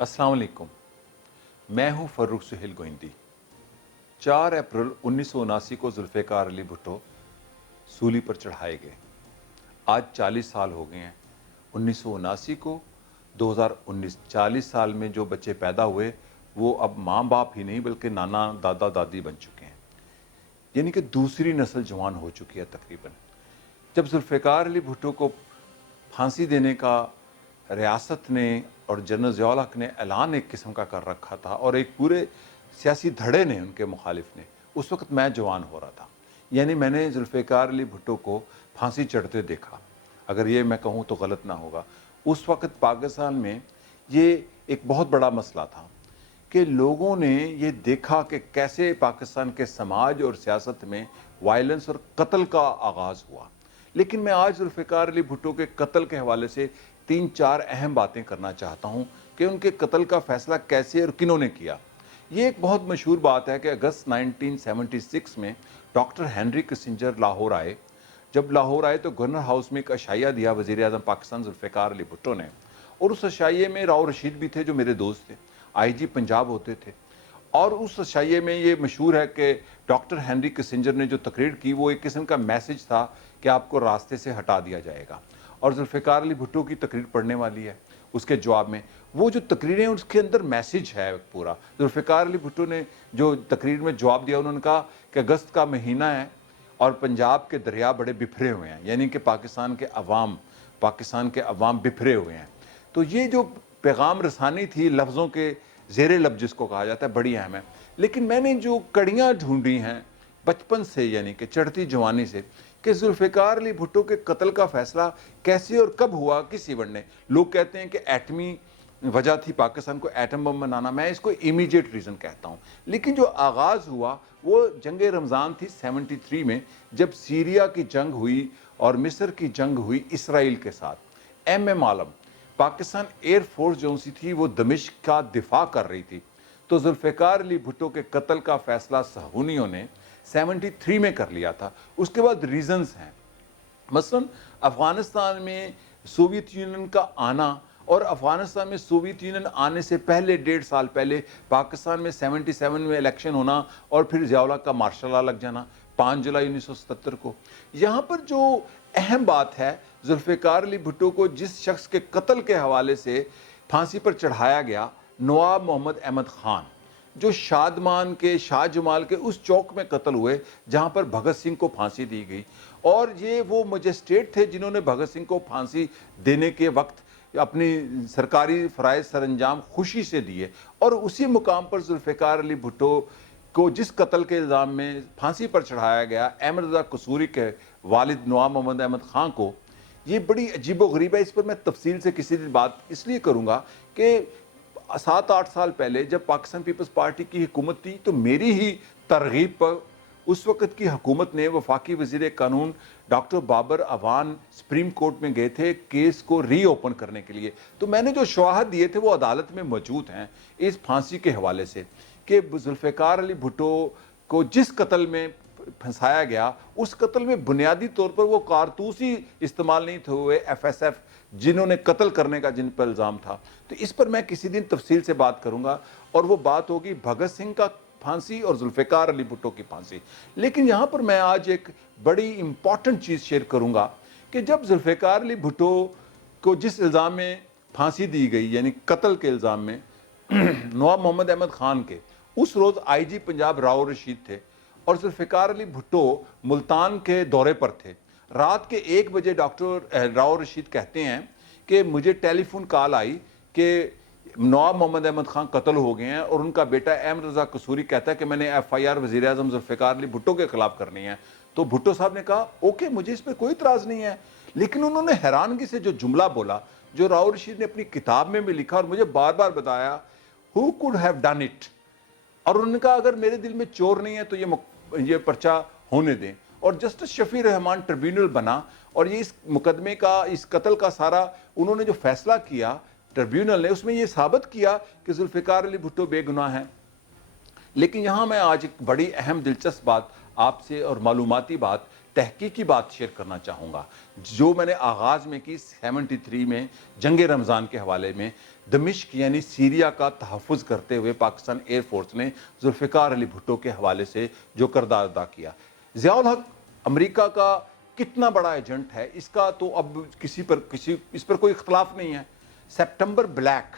अस्सलाम वालेकुम। मैं हूं फर्रुख सुहेल गोइंदी। 4 अप्रैल 1979 को जुल्फ़िकार अली भुट्टो सूली पर चढ़ाए गए। आज 40 साल हो गए हैं। 1979 को 2019 40 साल में जो बच्चे पैदा हुए वो अब माँ बाप ही नहीं बल्कि नाना दादा दादी बन चुके हैं, यानी कि दूसरी नस्ल जवान हो चुकी है तकरीबन। जब जुल्फ़िकार अली भुट्टो को फांसी देने का रियासत ने और जनरल ज़िया उल हक ने ऐलान एक किस्म का कर रखा था और एक पूरे सियासी धड़े ने, उनके मुखालिफ ने, उस वक्त मैं जवान हो रहा था, यानी मैंने जुल्फ़िकार अली भुट्टो को फांसी चढ़ते देखा। अगर ये मैं कहूँ तो गलत ना होगा। उस वक्त पाकिस्तान में ये एक बहुत बड़ा मसला था कि लोगों ने ये देखा कि कैसे पाकिस्तान के समाज और सियासत में वायलेंस और कत्ल का आगाज़ हुआ। लेकिन मैं आज जुल्फ़िकार अली भुट्टो के कत्ल के हवाले से 3-4 अहम बातें करना चाहता हूँ कि उनके कत्ल का फ़ैसला कैसे और किन्होंने किया। ये एक बहुत मशहूर बात है कि अगस्त 1976 में डॉक्टर हेनरी किसिंजर लाहौर आए। जब लाहौर आए तो गवर्नर हाउस में एक अशाइया दिया वज़ीर आज़म पाकिस्तान जुल्फ़िकार अली भुट्टो ने, और उस अशाइये में राव रशीद भी थे जो मेरे दोस्त थे, IG पंजाब होते थे। और उस अशाइये में ये मशहूर है कि डॉक्टर हेनरी किसिंजर ने जो तकरीर की वो एक किस्म का मैसेज था कि आपको रास्ते से हटा दिया जाएगा, और जुल्फ़िकार अली भुट्टो की तकरीर पढ़ने वाली है। उसके जवाब में वो जो तकरीरें उसके अंदर मैसेज है पूरा। जुल्फ़िकार अली भुट्टो ने जो तकरीर में जवाब दिया, उन्होंने कहा कि अगस्त का महीना है और पंजाब के दरिया बड़े बिखरे हुए हैं, यानी कि पाकिस्तान के अवाम बिखरे हुए हैं। तो ये जो पैगाम रसानी थी लफ्ज़ों के ज़ेरे लब जिसको कहा जाता है, बड़ी अहम है। लेकिन मैंने जो कड़ियाँ ढूंढी हैं बचपन से, यानी कि चढ़ती जवानी से, कि जुल्फ़िकार अली भुट्टो के कत्ल का फ़ैसला कैसे और कब हुआ, किस इवेंट ने। लोग कहते हैं कि एटमी वजह थी पाकिस्तान को एटम बम बनाना, मैं इसको इमीडिएट रीज़न कहता हूँ। लेकिन जो आगाज़ हुआ वो जंग रमज़ान थी 73 में, जब सीरिया की जंग हुई और मिस्र की जंग हुई इसराइल के साथ। MM आलम, पाकिस्तान एयर फोर्स जो सी थी वो दमिश्क का दिफा कर रही थी। तो जुल्फ़िकार अली भुट्टो के कत्ल का फ़ैसला सहूनियों ने 73 में कर लिया था। उसके बाद रीज़न्स हैं, मसलन अफ़गानिस्तान में सोवियत यूनियन का आना, और अफ़गानिस्तान में सोवियत यूनियन आने से पहले 1.5 साल पहले पाकिस्तान में 77 में इलेक्शन होना और फिर ज़िया उल हक का मार्शल लॉ लग जाना 5 जुलाई 1977 को। यहाँ पर जो अहम बात है, जुल्फ़िकार अली भुट्टो को जिस शख्स के कत्ल के हवाले से फांसी पर चढ़ाया गया, नवाब मोहम्मद अहमद ख़ान, जो शादमान के शाह जमाल के उस चौक में कत्ल हुए जहाँ पर भगत सिंह को फांसी दी गई। और ये वो मजिस्ट्रेट थे जिन्होंने भगत सिंह को फांसी देने के वक्त अपनी सरकारी फ़राइज़ सरअंजाम खुशी से दिए। और उसी मुकाम पर जुल्फ़िकार अली भुट्टो को जिस कत्ल के इल्ज़ाम में फांसी पर चढ़ाया गया, अहमद रज़ा कसूरी के वालिद नवाब मोहम्मद अहमद ख़ान को, ये बड़ी अजीब व गरीब है। इस पर मैं तफसील से किसी दिन बात इसलिए करूँगा कि 7-8 साल पहले जब पाकिस्तान पीपल्स पार्टी की हुकूमत थी तो मेरी ही तरगीब पर उस वक़्त की हुकूमत ने वफाकी वज़ीर कानून doctor Babar Awan supreme court में गए थे केस को रीओपन करने के लिए। तो मैंने जो शवाहद दिए थे वो अदालत में मौजूद हैं इस फांसी के हवाले से कि जुल्फ़िकार अली भुट्टो को जिस कत्ल में फंसाया गया, उस कत्ल में बुनियादी तौर पर वो कारतूस ही इस्तेमाल नहीं थे हुए FSF जिन्होंने कत्ल करने का जिन पर इल्ज़ाम था। तो इस पर मैं किसी दिन तफसील से बात करूँगा, और वो बात होगी भगत सिंह का फांसी और जुल्फ़िकार अली भुट्टो की फांसी। लेकिन यहाँ पर मैं आज एक बड़ी इंपॉर्टेंट चीज़ शेयर करूँगा कि जब जुल्फ़िकार अली भुट्टो को जिस इल्ज़ाम में फांसी दी गई, यानी कत्ल के इल्ज़ाम में नवाब मोहम्मद अहमद ख़ान के, उस रोज़ IG पंजाब राव रशीद थे और जुल्फ़िकार अली भुट्टो मुल्तान के दौरे पर थे। रात के 1 बजे डॉक्टर राव रशीद कहते हैं कि मुझे टेलीफोन कॉल आई कि नवाब मोहम्मद अहमद ख़ान कत्ल हो गए हैं, और उनका बेटा अहमद रज़ा कसूरी कहता है कि मैंने FIR वज़ीर आज़म जुल्फ़िकार अली भुट्टो के ख़िलाफ़ करनी है। तो भुट्टो साहब ने कहा ओके, मुझे इस पर कोई इतराज़ नहीं है। लेकिन उन्होंने हैरानगी से जो जुमला बोला, जो राव रशीद ने अपनी किताब में भी लिखा और मुझे बार बार बताया, who could have done it. और उन्होंने कहा अगर मेरे दिल में चोर नहीं है तो ये पर्चा होने दें। और जस्टिस शफी रहमान ट्रिब्यूनल बना, और ये इस मुकदमे का, इस कत्ल का सारा उन्होंने जो फैसला किया ट्रिब्यूनल ने, उसमें ये साबित किया कि जुल्फ़िकार अली भुट्टो बेगुनाह हैं। लेकिन यहाँ मैं आज एक बड़ी अहम दिलचस्प बात आपसे और मालूमाती बात تحقیقی بات شیئر کرنا چاہوں گا جو میں نے آغاز میں کی 73 میں جنگ رمضان کے حوالے میں دمشق یعنی سیریا کا تحفظ کرتے ہوئے پاکستان ایئر فورس نے ذوالفقار علی بھٹو کے حوالے سے جو کردار ادا کیا. ضیاء الحق امریکہ کا کتنا بڑا ایجنٹ ہے اس کا تو اب اس پر کوئی اختلاف نہیں ہے. سپٹمبر بلیک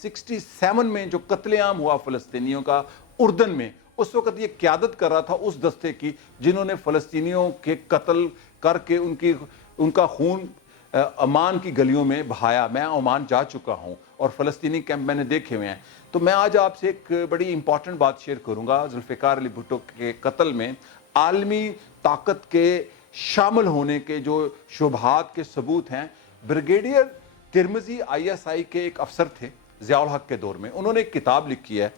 67 میں جو قتل عام ہوا فلسطینیوں کا اردن میں، اس وقت یہ قیادت کر رہا تھا اس دستے کی جنہوں نے فلسطینیوں کے قتل کر کے ان کا خون عمان کی گلیوں میں بہایا. میں عمان جا چکا ہوں اور فلسطینی کیمپ میں نے دیکھے ہوئے ہیں. تو میں آج آپ سے ایک بڑی امپورٹنٹ بات شیئر کروں گا. ذوالفقار علی بھٹو کے قتل میں عالمی طاقت کے شامل ہونے کے جو شبہات کے ثبوت ہیں. بریگیڈیئر ترمذی ISI کے ایک افسر تھے ضیاء الحق کے دور میں، انہوں نے ایک کتاب لکھی ہے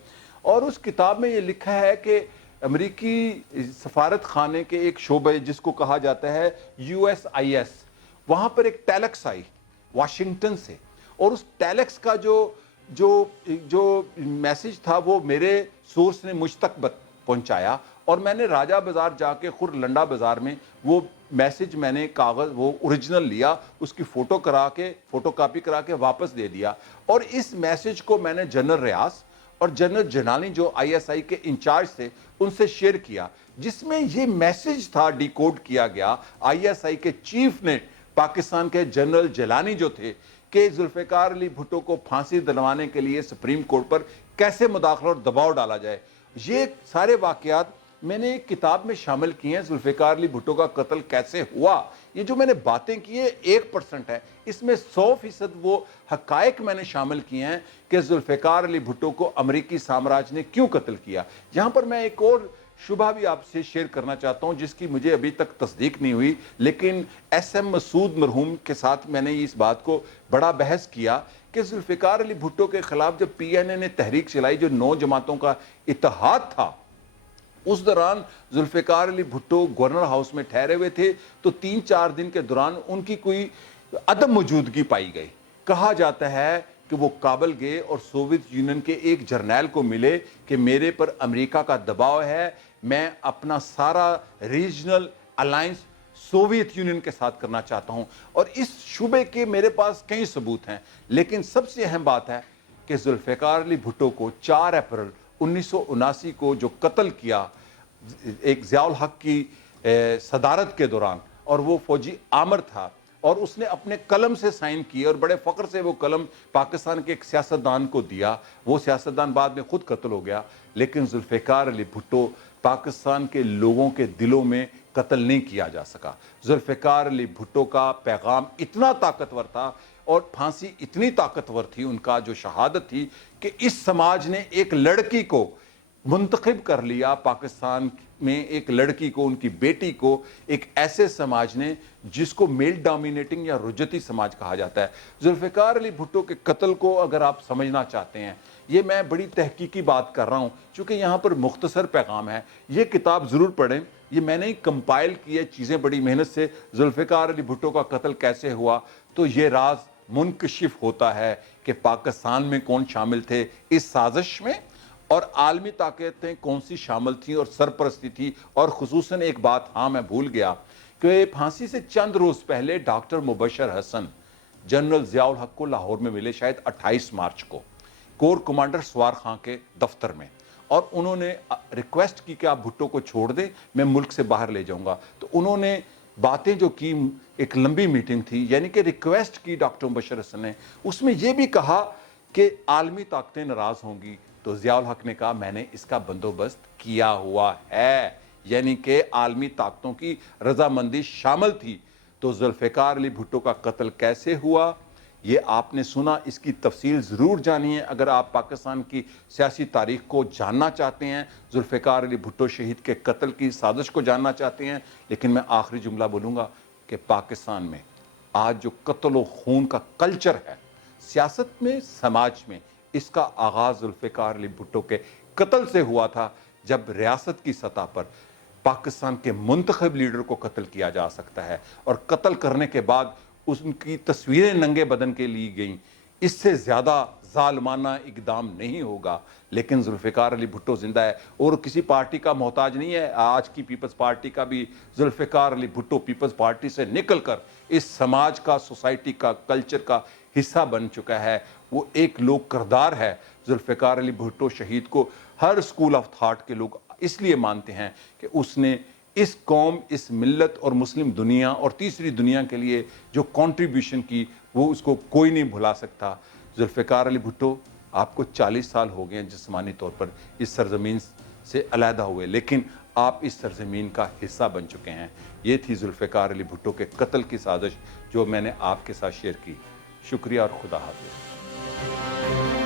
اور اس کتاب میں یہ لکھا ہے کہ امریکی سفارت خانے کے ایک شعبے جس کو کہا جاتا ہے USIS، وہاں پر ایک ٹیلکس آئی واشنگٹن سے، اور اس ٹیلکس کا جو میسج تھا وہ میرے سورس نے مجھ تک پہنچایا اور میں نے راجہ بازار جا کے خود لنڈا بازار میں وہ میسج میں نے کاغذ وہ اوریجنل لیا، اس کی فوٹو کاپی کرا کے واپس دے دیا اور اس میسج کو میں نے جنرل ریاض اور جنرل جنانی جو ISI کے انچارج تھے ان سے شیئر کیا، جس میں یہ میسج تھا ڈیکوڈ کیا گیا ISI کے چیف نے پاکستان کے جنرل جیلانی جو تھے کہ ذوالفقار علی بھٹو کو پھانسی دلوانے کے لیے سپریم کورٹ پر کیسے مداخلہ اور دباؤ ڈالا جائے. یہ سارے واقعات میں نے ایک کتاب میں شامل کی ہیں. ذوالفقار علی بھٹو کا قتل کیسے ہوا، یہ جو میں نے باتیں کی ہے 1% ہے، اس میں 100% وہ حقائق میں نے شامل کیے ہیں کہ ذوالفقار علی بھٹو کو امریکی سامراج نے کیوں قتل کیا. یہاں پر میں ایک اور شبہ بھی آپ سے شیئر کرنا چاہتا ہوں جس کی مجھے ابھی تک تصدیق نہیں ہوئی، لیکن SM مسعود مرحوم کے ساتھ میں نے اس بات کو بڑا بحث کیا کہ ذوالفقار علی بھٹو کے خلاف جب PNA نے تحریک چلائی جو 9 جماعتوں کا اتحاد تھا، اس دوران ذوالفقار علی بھٹو گورنر ہاؤس میں ٹھہرے ہوئے تھے تو 3-4 دن کے دوران ان کی کوئی عدم موجودگی پائی گئی. کہا جاتا ہے کہ وہ کابل گئے اور سوویت یونین کے ایک جرنیل کو ملے کہ میرے پر امریکہ کا دباؤ ہے، میں اپنا سارا ریجنل الائنس سوویت یونین کے ساتھ کرنا چاہتا ہوں. اور اس شبے کے میرے پاس کئی ثبوت ہیں، لیکن سب سے اہم بات ہے کہ ذوالفقار علی بھٹو کو 4 اپریل 1979 کو جو قتل کیا ایک ضیاء الحق کی صدارت کے دوران، اور وہ فوجی آمر تھا اور اس نے اپنے قلم سے سائن کیے اور بڑے فخر سے وہ قلم پاکستان کے ایک سیاستدان کو دیا. وہ سیاستدان بعد میں خود قتل ہو گیا، لیکن ذوالفقار علی بھٹو پاکستان کے لوگوں کے دلوں میں قتل نہیں کیا جا سکا. ذوالفقار علی بھٹو کا پیغام اتنا طاقتور تھا اور پھانسی اتنی طاقتور تھی، ان کا جو شہادت تھی، کہ اس سماج نے ایک لڑکی کو منتخب کر لیا پاکستان میں، ایک لڑکی کو، ان کی بیٹی کو، ایک ایسے سماج نے جس کو میل ڈومینیٹنگ یا رجتی سماج کہا جاتا ہے. ذوالفقار علی بھٹو کے قتل کو اگر آپ سمجھنا چاہتے ہیں، یہ میں بڑی تحقیقی بات کر رہا ہوں چونکہ یہاں پر مختصر پیغام ہے. یہ کتاب ضرور پڑھیں، یہ میں نے کمپائل کی ہے چیزیں بڑی محنت سے. ذوالفقار علی بھٹو کا قتل کیسے ہوا تو یہ راز منکشف ہوتا ہے کہ پاکستان میں کون شامل تھے اس سازش میں اور عالمی طاقتیں کون سی شامل تھیں اور سرپرستی تھی. اور خصوصاً ایک بات میں بھول گیا کہ پھانسی سے چند روز پہلے ڈاکٹر مبشر حسن جنرل ضیاء الحق کو لاہور میں ملے، شاید 28 مارچ کو، کور کمانڈر سوار خان کے دفتر میں، اور انہوں نے ریکویسٹ کی کہ آپ بھٹو کو چھوڑ دیں، میں ملک سے باہر لے جاؤں گا. تو انہوں نے باتیں جو کی، ایک لمبی میٹنگ تھی، یعنی کہ ریکویسٹ کی ڈاکٹر مبشر حسن نے، اس میں یہ بھی کہا کہ عالمی طاقتیں ناراض ہوں گی. تو ضیاء الحق نے کہا میں نے اس کا بندوبست کیا ہوا ہے، یعنی کہ عالمی طاقتوں کی رضامندی شامل تھی. تو ذوالفقار علی بھٹو کا قتل کیسے ہوا یہ آپ نے سنا، اس کی تفصیل ضرور جانیے اگر آپ پاکستان کی سیاسی تاریخ کو جاننا چاہتے ہیں، ذوالفقار علی بھٹو شہید کے قتل کی سازش کو جاننا چاہتے ہیں. لیکن میں آخری جملہ بولوں گا کہ پاکستان میں آج جو قتل و خون کا کلچر ہے سیاست میں، سماج میں، اس کا آغاز ذوالفقار علی بھٹو کے قتل سے ہوا تھا، جب ریاست کی سطح پر پاکستان کے منتخب لیڈر کو قتل کیا جا سکتا ہے اور قتل کرنے کے بعد ان کی تصویریں ننگے بدن کے لی گئیں. اس سے زیادہ ظالमाना इकदाम नहीं होगा, लेकिन जुल्फ़िकार अली भुट्टो जिंदा है और किसी पार्टी का मोहताज नहीं है। आज की पीपल्स पार्टी का भी जुल्फ़िकार अली भुट्टो पीपल्स पार्टी से निकलकर इस समाज का, सोसाइटी का, कल्चर का हिस्सा बन चुका है। वो एक लोक किरदार है। जुल्फ़िकार अली भुट्टो शहीद को हर स्कूल ऑफ थॉट के लोग इसलिए मानते हैं कि उसने इस कौम, इस मिल्लत और मुस्लिम दुनिया और तीसरी दुनिया के लिए जो कंट्रीब्यूशन की, वो उसको कोई नहीं भुला सकता। जुल्फ़िकार अली भुट्टो, आपको 40 साल हो गए हैं जिस्मानी तौर पर इस सरजमीन से अलहदा हुए, लेकिन आप इस सरजमीन का हिस्सा बन चुके हैं। ये थी जुल्फ़िकार अली भुट्टो के कत्ल की साजिश जो मैंने आपके साथ शेयर की। शुक्रिया और खुदा हाफ़िज़।